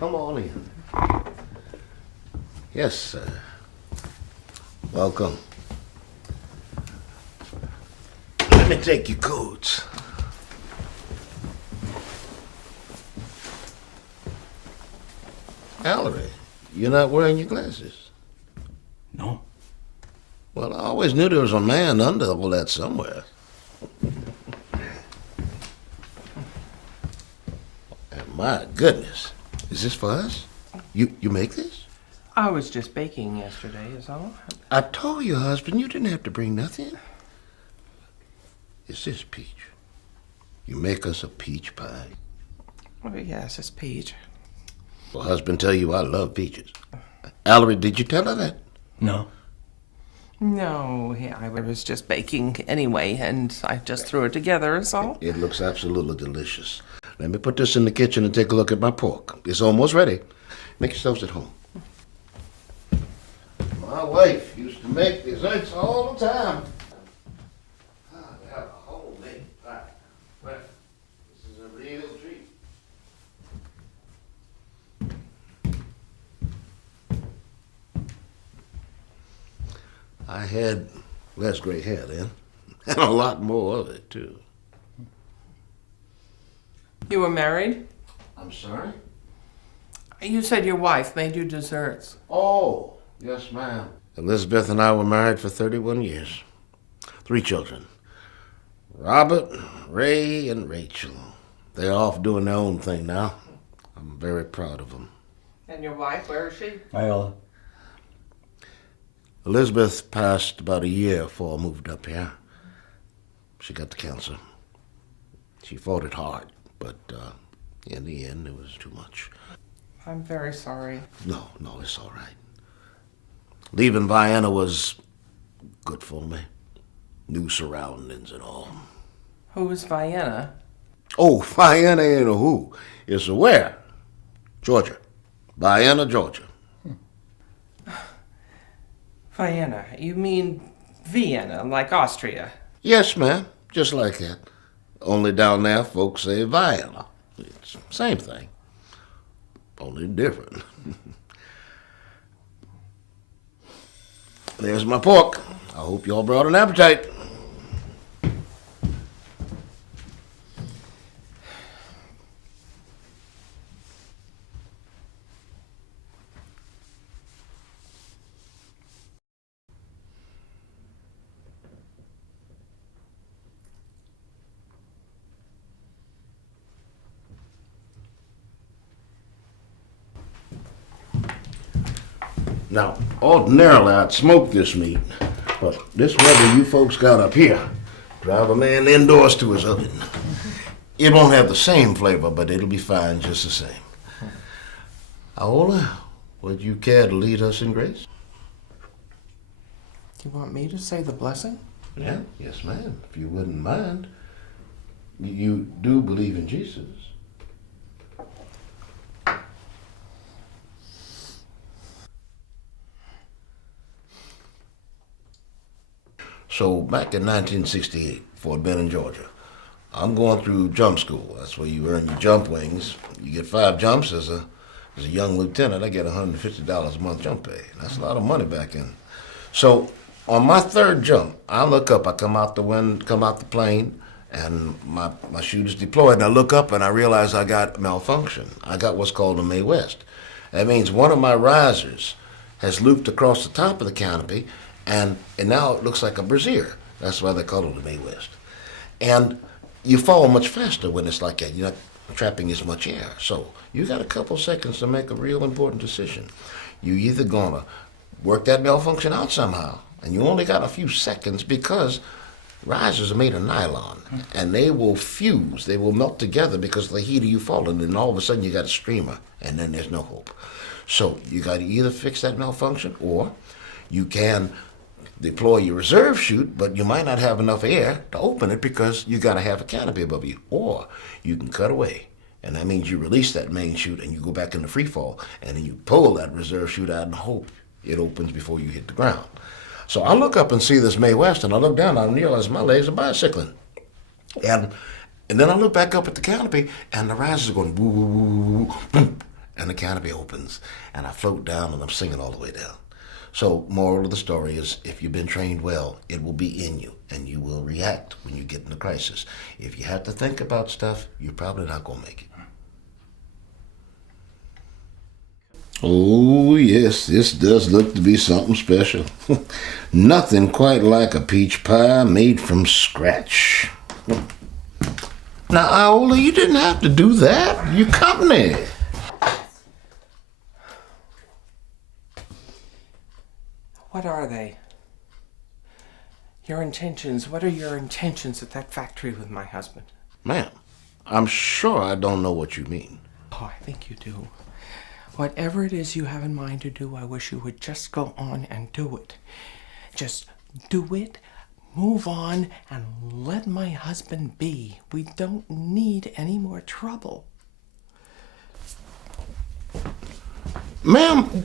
Come on in. Yes, sir. Welcome. Let me take your coats. Ellery, you're not wearing your glasses. No. Well, I always knew there was a man under all that somewhere. And my goodness, is this for us? You make this? I was just baking yesterday, is all. I told your husband you didn't have to bring nothing. Is this peach? You make us a peach pie. Oh, yes, it's peach. Well, husband tell you I love peaches. Ellery, did you tell her that? No. No, I was just baking anyway, and I just threw it together, is all. It looks absolutely delicious. Let me put this in the kitchen and take a look at my pork. It's almost ready. Make yourselves at home. My wife used to make desserts all the time. They have a homemade pie. Well, this is a real treat. I had less gray hair then, and a lot more of it, too. You were married? I'm sorry? You said your wife made you desserts. Oh, yes, ma'am. Elizabeth and I were married for 31 years. 3 children. Robert, Ray, and Rachel. They're off doing their own thing now. I'm very proud of them. And your wife, where is she? Viola. Elizabeth passed about a year before I moved up here. She got the cancer. She fought it hard, but in the end, it was too much. I'm very sorry. No, it's all right. Leaving Vienna was good for me. New surroundings and all. Who is Vienna? Oh, Vienna ain't a who. It's a where? Georgia. Vienna, Georgia. Vienna. You mean Vienna, like Austria? Yes, ma'am. Just like that. Only down there, folks say Vienna. It's the same thing. Only different. There's my pork. I hope y'all brought an appetite. Now, ordinarily I'd smoke this meat, but this weather you folks got up here, drive a man indoors to his oven. It won't have the same flavor, but it'll be fine just the same. Aola, would you care to lead us in grace? You want me to say the blessing? Yeah, yes, ma'am, if you wouldn't mind. You do believe in Jesus? So back in 1968, Fort Benning, Georgia, I'm going through jump school. That's where you earn your jump wings. You get 5 jumps as a young lieutenant. I get $150 a month jump pay. That's a lot of money back in. So on my 3rd jump, I look up. I come out the plane, and my chute is deployed. And I look up and I realize I got malfunction. I got what's called a Mae West. That means one of my risers has looped across the top of the canopy, and now it looks like a brassiere. That's why they call it a Mae West. And you fall much faster when it's like that. You're not trapping as much air. So you got a couple seconds to make a real important decision. You either gonna work that malfunction out somehow, and you only got a few seconds because risers are made of nylon, and they will fuse, they will melt together because of the heat of you falling, and all of a sudden you got a streamer, and then there's no hope. So you got to either fix that malfunction, or you can deploy your reserve chute, but you might not have enough air to open it because you got to have a canopy above you. Or you can cut away, and that means you release that main chute and you go back into free fall, and then you pull that reserve chute out and hope it opens before you hit the ground. So I look up and see this Mae West, and I look down and I realize my legs are bicycling. And then I look back up at the canopy, and the risers are going boo, boo, boo, boo, boom. and the canopy opens, and I float down, and I'm singing all the way down. So, moral of the story is, if you've been trained well, it will be in you, and you will react when you get in a crisis. If you have to think about stuff, you're probably not going to make it. Oh, yes, this does look to be something special. Nothing quite like a peach pie made from scratch. Now, Iola, you didn't have to do that. You company. What are they? Your intentions. What are your intentions at that factory with my husband? Ma'am, I'm sure I don't know what you mean. Oh, I think you do. Whatever it is you have in mind to do, I wish you would just go on and do it. Just do it, move on, and let my husband be. We don't need any more trouble. Ma'am,